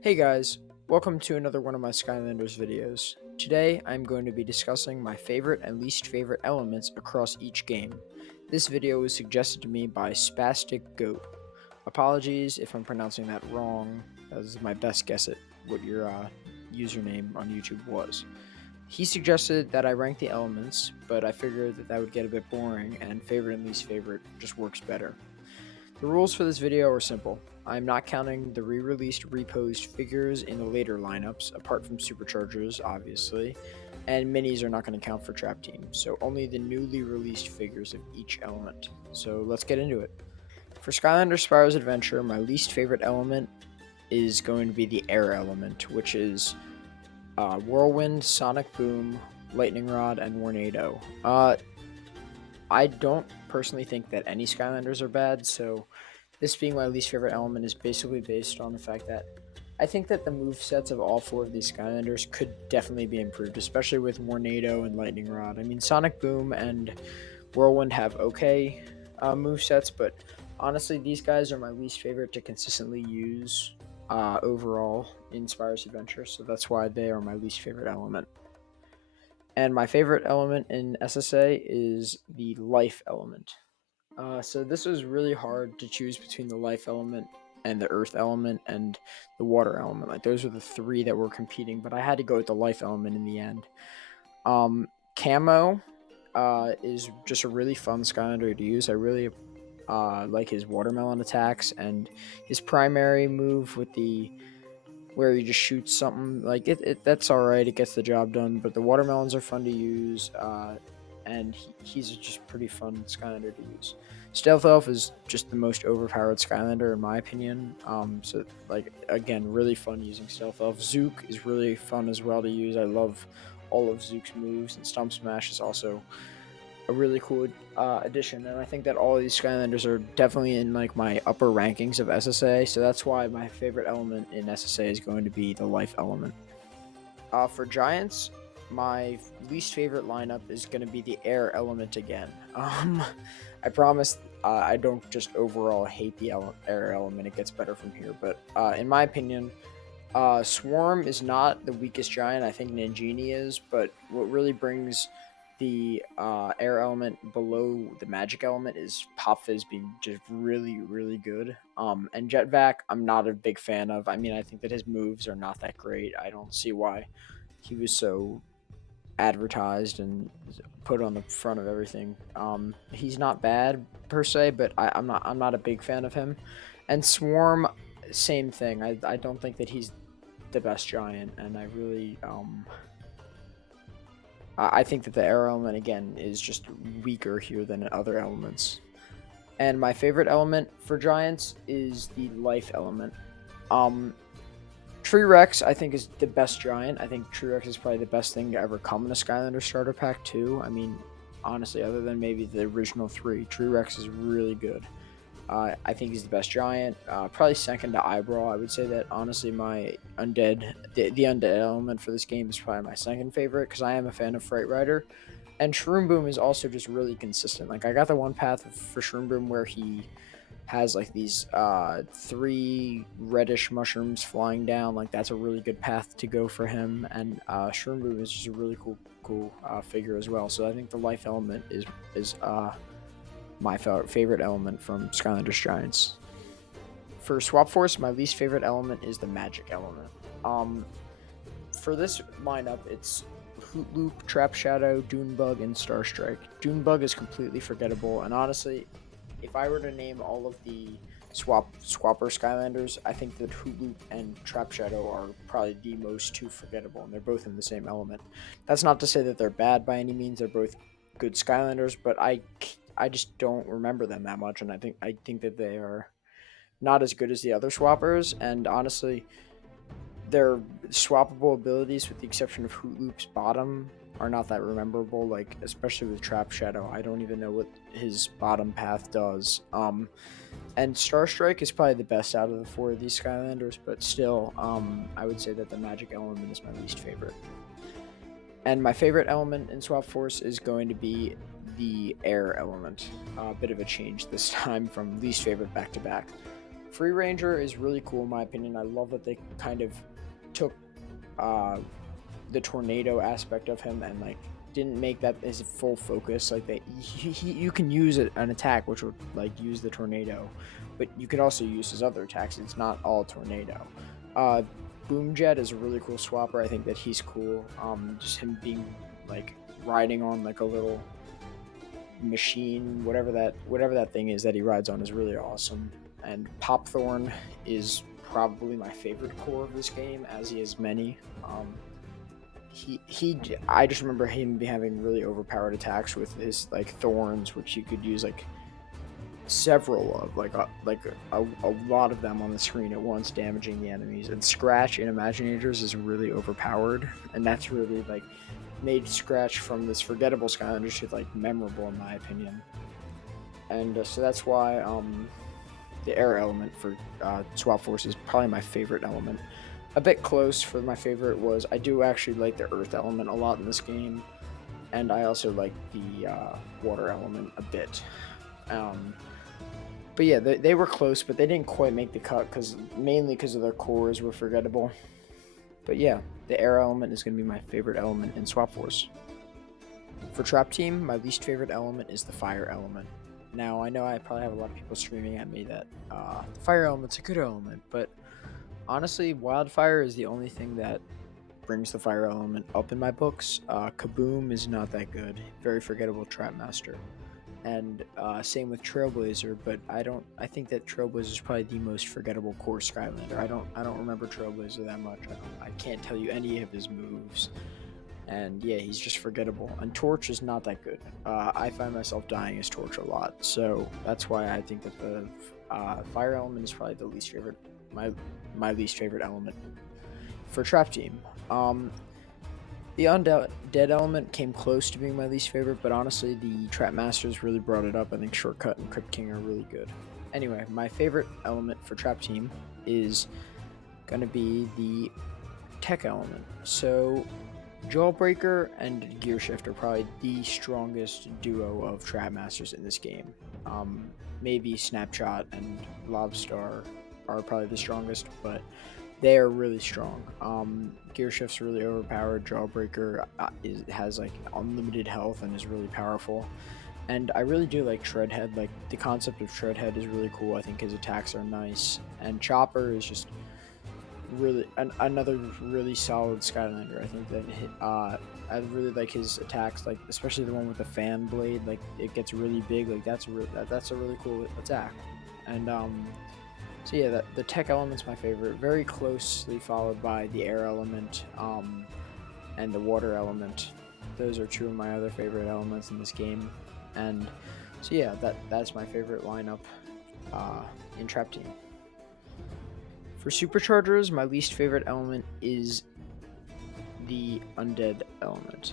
Hey guys, welcome to another one of my Skylanders videos. Today I'm going to be discussing my favorite and least favorite elements across each game. This video was suggested to me by Spastic Goat. Apologies if I'm pronouncing that wrong, that is my best guess at what your username on YouTube was. He suggested that I rank the elements, but I figured that would get a bit boring and favorite and least favorite just works better. The rules for this video are simple. I'm not counting the re-released reposed figures in the later lineups, apart from Superchargers, obviously, and minis are not going to count for Trap Team, so only the newly released figures of each element. So let's get into it. For Skylanders Spyro's Adventure, my least favorite element is going to be the air element, which is Whirlwind, Sonic Boom, Lightning Rod, and Tornado. I don't personally think that any Skylanders are bad, so this being my least favorite element is basically based on the fact that I think that the move sets of all four of these Skylanders could definitely be improved, especially with Tornado and Lightning Rod. I mean, Sonic Boom and Whirlwind have okay move sets, but honestly, these guys are my least favorite to consistently use overall in Spyro's Adventure, so that's why they are my least favorite element. And my favorite element in SSA is the life element. So this was really hard to choose between the life element and the earth element and the water element. Like those were the three that were competing, but I had to go with the life element in the end. Camo is just a really fun Skylander to use. I really like his watermelon attacks and his primary move with the where he just shoots something like that's all right. It gets the job done, but the watermelons are fun to use, and he's just pretty fun Skylander to use. Stealth Elf is just the most overpowered Skylander in my opinion. So like again, really fun using Stealth Elf. Zook is really fun as well to use. I love all of Zook's moves, and Stump Smash is also a really cool addition, and I think that all of these Skylanders are definitely in like my upper rankings of SSA, so that's why my favorite element in SSA is going to be the life element. For Giants, my least favorite lineup is going to be the air element again. I promise I don't just overall hate the air element, it gets better from here, but in my opinion, Swarm is not the weakest giant. I think Nangini is, but what really brings the air element below the magic element is Pop Fizz being just really, really good. And Jetvac, I'm not a big fan of. I mean, I think that his moves are not that great. I don't see why he was so advertised and put on the front of everything. He's not bad per se, but I'm not a big fan of him. And Swarm, same thing. I don't think that he's the best giant, and I really I think that the air element again is just weaker here than other elements. And my favorite element for giants is the life element. Um, Tree Rex, I think, is the best giant. I think Tree Rex is probably the best thing to ever come in a Skylander starter pack too. I mean, honestly, other than maybe the original three, Tree Rex is really good. I think he's the best giant. Probably second to Eyebrow. I would say that honestly, my the Undead Element for this game is probably my second favorite because I am a fan of Fright Rider. And Shroom Boom is also just really consistent. Like I got the one path for Shroom Boom where he has like these three reddish mushrooms flying down. Like that's a really good path to go for him. And Shroom Boom is just a really cool figure as well. So I think the life element is my favorite element from Skylanders Giants. For Swap Force, my least favorite element is the magic element. For this lineup, it's Hoot Loop, Trap Shadow, Dunebug, and Star Strike. Dunebug is completely forgettable, and honestly, if I were to name all of the Swapper Skylanders, I think that Hoot Loop and Trap Shadow are probably the most two forgettable, and they're both in the same element. That's not to say that they're bad by any means. They're both good Skylanders, but I just don't remember them that much, and I think that they are not as good as the other swappers. And honestly, their swappable abilities, with the exception of Hoot Loop's bottom, are not that rememberable. Like especially with Trap Shadow, I don't even know what his bottom path does. And Star Strike is probably the best out of the four of these Skylanders, but still, I would say that the magic element is my least favorite. And my favorite element in Swap Force is going to be the air element. A bit of a change this time from least favorite back to back. Free Ranger is really cool in my opinion. I love that they kind of took uh, the tornado aspect of him and like didn't make that his full focus. Like you can use an attack which would like use the tornado, but you could also use his other attacks. It's not all tornado. Uh, Boomjet is a really cool swapper. I think that he's cool. Just him being like riding on like a little machine, whatever that thing is that he rides on is really awesome. And Popthorn is probably my favorite core of this game, as he has many. I just remember him having really overpowered attacks with his like thorns, which you could use like several of, like a lot of them on the screen at once, damaging the enemies. And Scratch in Imaginators is really overpowered, and that's really like made Scratch from this forgettable Skylanders to like memorable in my opinion. And so that's why the air element for Swap Force is probably my favorite element. A bit close for my favorite was I do actually like the earth element a lot in this game, and I also like the water element a bit. But yeah, they were close, but they didn't quite make the cut mainly because of their cores were forgettable. But yeah, the air element is going to be my favorite element in Swap Force. For Trap Team, my least favorite element is the fire element. Now, I know I probably have a lot of people screaming at me that the fire element's a good element, but honestly, Wildfire is the only thing that brings the fire element up in my books. Kaboom is not that good. Very forgettable Trap Master. And same with Trailblazer, but I think that Trailblazer is probably the most forgettable core Skylander. I don't remember Trailblazer that much. I can't tell you any of his moves. And yeah, he's just forgettable. And Torch is not that good. I find myself dying as Torch a lot, so that's why I think that the fire element is probably the least favorite, my least favorite element. For Trap Team, the Undead Element came close to being my least favorite, but honestly, the Trap Masters really brought it up. I think Shortcut and Crypt King are really good. Anyway, my favorite element for Trap Team is gonna be the Tech Element. So Jawbreaker and Gearshift are probably the strongest duo of Trap Masters in this game. Maybe Snapshot and Lobstar are probably the strongest, but they are really strong. Gearshift's really overpowered. Jawbreaker has like unlimited health and is really powerful. And I really do like Shredhead. Like the concept of Shredhead is really cool. I think his attacks are nice. And Chopper is just really another really solid Skylander. I think that I really like his attacks, like especially the one with the fan blade. Like it gets really big. Like that's a really cool attack. And so yeah, the Tech Element's my favorite. Very closely followed by the Air Element and the Water Element. Those are two of my other favorite elements in this game. And so yeah, that's my favorite lineup in Trap Team. For Superchargers, my least favorite element is the Undead Element.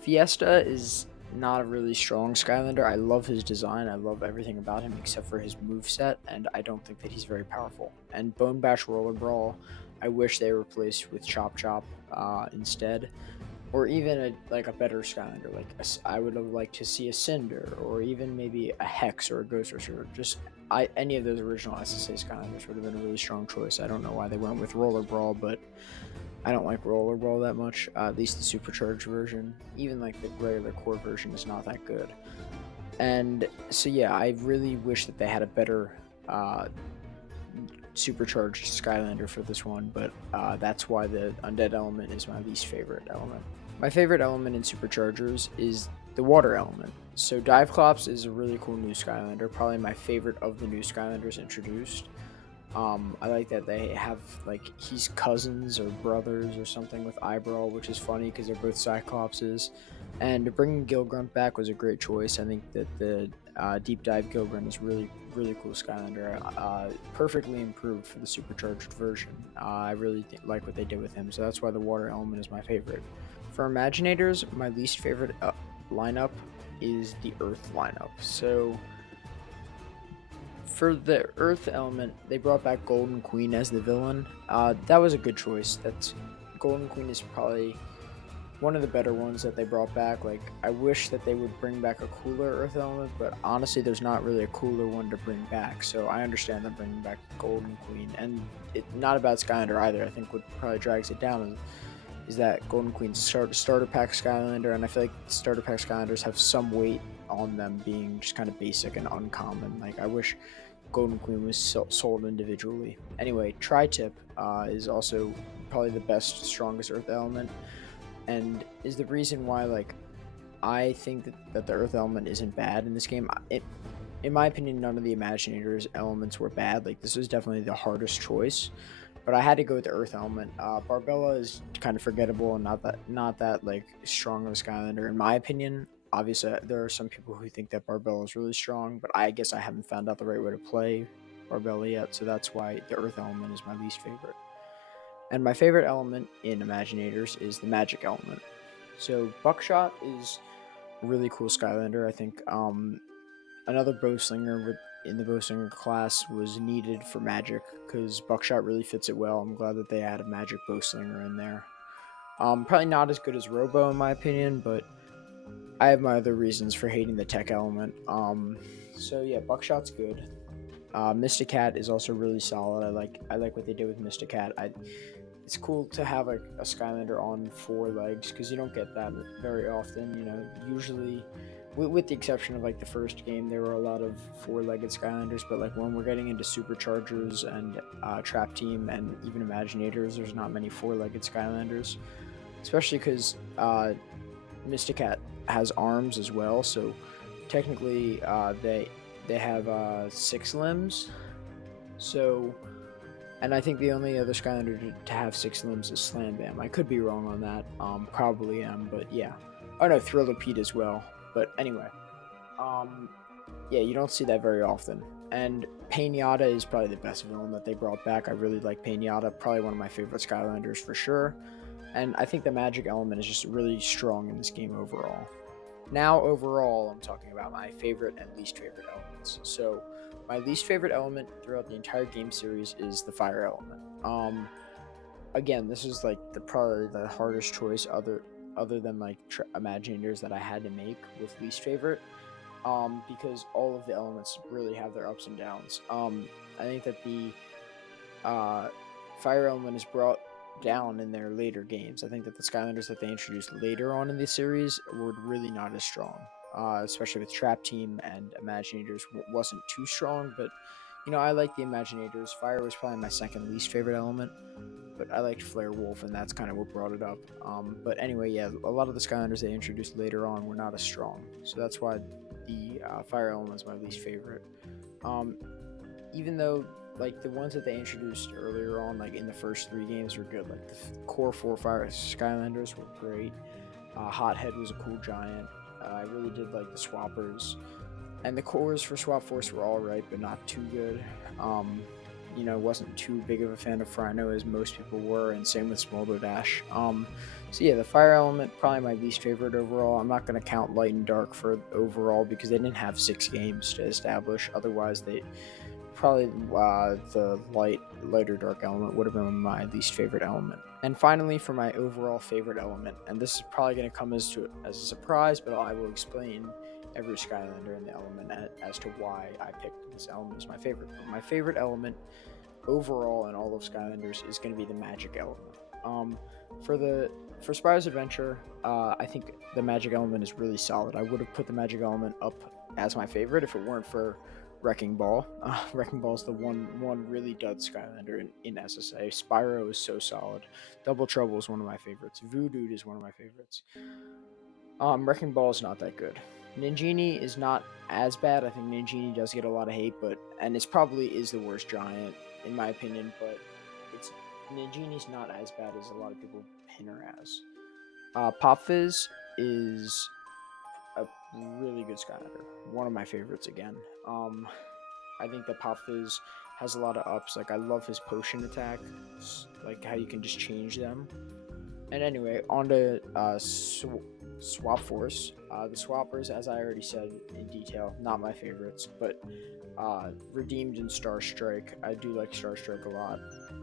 Fiesta is not a really strong Skylander. I love his design. I love everything about him except for his moveset, and I don't think that he's very powerful. And Bone Bash Roller Brawl, I wish they replaced with Chop Chop instead. Or even a better Skylander. I would have liked to see a Cinder, or even maybe a Hex or a Ghost Rusher. Any of those original SSA Skylanders would have been a really strong choice. I don't know why they went with Roller Brawl, but I don't like Roller Brawl that much. At least the Supercharged version. Even like the regular core version is not that good. And so yeah, I really wish that they had a better Supercharged Skylander for this one, but that's why the Undead Element is my least favorite element. My favorite element in Superchargers is the Water Element. So Diveclops is a really cool new Skylander, probably my favorite of the new Skylanders introduced. I like that they have, he's cousins or brothers or something with Eyebrawl, which is funny because they're both Cyclopses. And bringing Gilgrunt back was a great choice. I think that the Deep Dive Gilgrunt is really cool Skylander. Perfectly improved for the Supercharged version. I really like what they did with him, so that's why the Water Element is my favorite. For Imaginators, my least favorite lineup is the Earth lineup. So for the Earth element, they brought back Golden Queen as the villain. That was a good choice. Golden Queen is probably one of the better ones that they brought back. Like, I wish that they would bring back a cooler Earth Element, but honestly, there's not really a cooler one to bring back. So I understand them bringing back Golden Queen, and not about Skylander either. I think what probably drags it down is that Golden Queen's starter pack Skylander, and I feel like starter pack Skylanders have some weight on them being just kind of basic and uncommon. Like, I wish Golden Queen was sold individually. Anyway, Tri-Tip is also probably the best, strongest Earth Element, and is the reason why, like, I think that the Earth Element isn't bad in this game. In my opinion, none of the Imaginators elements were bad. Like, this was definitely the hardest choice, but I had to go with the Earth Element. Barbella is kind of forgettable and not that like strong of a Skylander in my opinion. Obviously, there are some people who think that Barbella is really strong, but I guess I haven't found out the right way to play Barbella yet, so that's why the Earth Element is my least favorite. And my favorite element in Imaginators is the Magic Element. So Buckshot is a really cool Skylander. I think another Bowslinger in the Bowslinger class was needed for Magic because Buckshot really fits it well. I'm glad that they added Magic Bowslinger in there. Probably not as good as Robo in my opinion, but I have my other reasons for hating the Tech Element. So yeah, Buckshot's good. Mysticat is also really solid. I like what they did with Mysticat. It's cool to have a Skylander on 4 legs because you don't get that very often. You know, usually, with the exception of like the first game, there were a lot of 4-legged Skylanders. But like when we're getting into Superchargers and Trap Team and even Imaginators, there's not many 4-legged Skylanders, especially because Mysticat has arms as well. So technically, they have 6 limbs. So. And I think the only other Skylander to have 6 limbs is Slam Bam. I could be wrong on that. Probably am, but yeah. Oh no, Thrillipede as well. But anyway, yeah, you don't see that very often. And Painata is probably the best villain that they brought back. I really like Painata. Probably one of my favorite Skylanders for sure. And I think the Magic Element is just really strong in this game overall. Now, overall, I'm talking about my favorite and least favorite elements. So, my least favorite element throughout the entire game series is the Fire Element. Again, this is like probably the hardest choice other than like Imaginators that I had to make with least favorite. Because all of the elements really have their ups and downs. I think that the Fire Element is brought down in their later games. I think that the Skylanders that they introduced later on in the series were really not as strong. Especially with Trap Team and Imaginators wasn't too strong, but you know, I like the Imaginators. Fire was probably my second least favorite element, but I liked Flare Wolf, and that's kind of what brought it up. But anyway, yeah, a lot of the Skylanders they introduced later on were not as strong, so that's why the Fire element is my least favorite. Even though like the ones that they introduced earlier on, like in the first 3 games, were good. Like the core 4 Fire Skylanders were great. Hothead was a cool giant. I really did like the Swappers, and the cores for Swap Force were all right, but not too good. You know, wasn't too big of a fan of Frino as most people were, and same with Smolder Dash. So yeah, the Fire Element probably my least favorite overall. I'm not going to count Light and Dark for overall because they didn't have 6 games to establish. Otherwise, they probably the lighter dark element would have been my least favorite element. And finally, for my overall favorite element, and this is probably going to come as a surprise, but I will explain every Skylander in the element as to why I picked this element as my favorite. But my favorite element overall in all of Skylanders is going to be the Magic Element. For Spyro's Adventure, I think the Magic Element is really solid. I would have put the Magic Element up as my favorite if it weren't for Wrecking Ball. Wrecking Ball is the one really dud Skylander in SSA. Spyro is so solid. Double Trouble is one of my favorites. Voodoo is one of my favorites. Wrecking Ball is not that good. Ninjini is not as bad. I think Ninjini does get a lot of hate, and it's probably is the worst giant in my opinion. But Ninjini's not as bad as a lot of people pin her as. Pop Fizz is a really good Skylander. One of my favorites again. I think that Pop Fizz has a lot of ups. Like, I love his potion attack. Like, how you can just change them. And anyway, on to Swap Force. The Swappers, as I already said in detail, not my favorites. But Redeemed and Star Strike, I do like Star Strike a lot.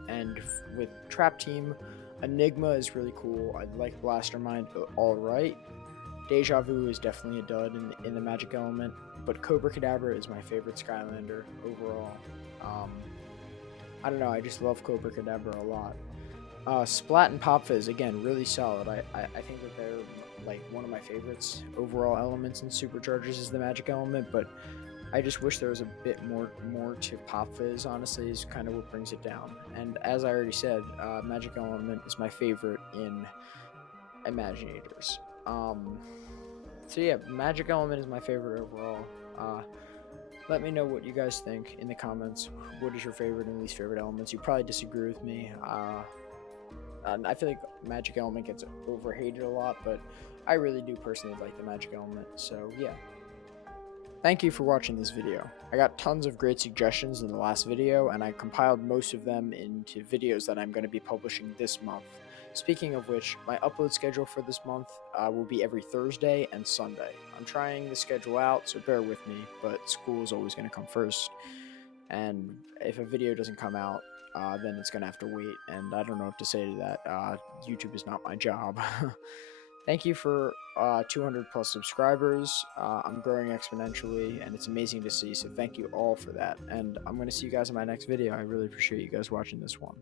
And with Trap Team, Enigma is really cool. I like Blastermind, alright. Deja Vu is definitely a dud in the magic element, but Cobra Kadabra is my favorite Skylander overall. I don't know, I just love Cobra Kadabra a lot. Splat and Pop Fizz, again, really solid. I think that they're like one of my favorites overall elements in Superchargers is the magic element, but I just wish there was a bit more to Pop Fizz, honestly, is kind of what brings it down. And as I already said, magic element is my favorite in Imaginators. So yeah, magic element is my favorite overall. Let me know what you guys think in the comments. What is your favorite and least favorite elements? You probably disagree with me. I feel like magic element gets overhated a lot, but I really do personally like the magic element. So yeah. Thank you for watching this video. I got tons of great suggestions in the last video, and I compiled most of them into videos that I'm going to be publishing this month. Speaking of which, my upload schedule for this month will be every Thursday and Sunday. I'm trying the schedule out, so bear with me, but school is always going to come first. And if a video doesn't come out, then it's going to have to wait, and I don't know what to say to that. YouTube is not my job. Thank you for 200 plus subscribers. I'm growing exponentially, and it's amazing to see, so thank you all for that. And I'm going to see you guys in my next video. I really appreciate you guys watching this one.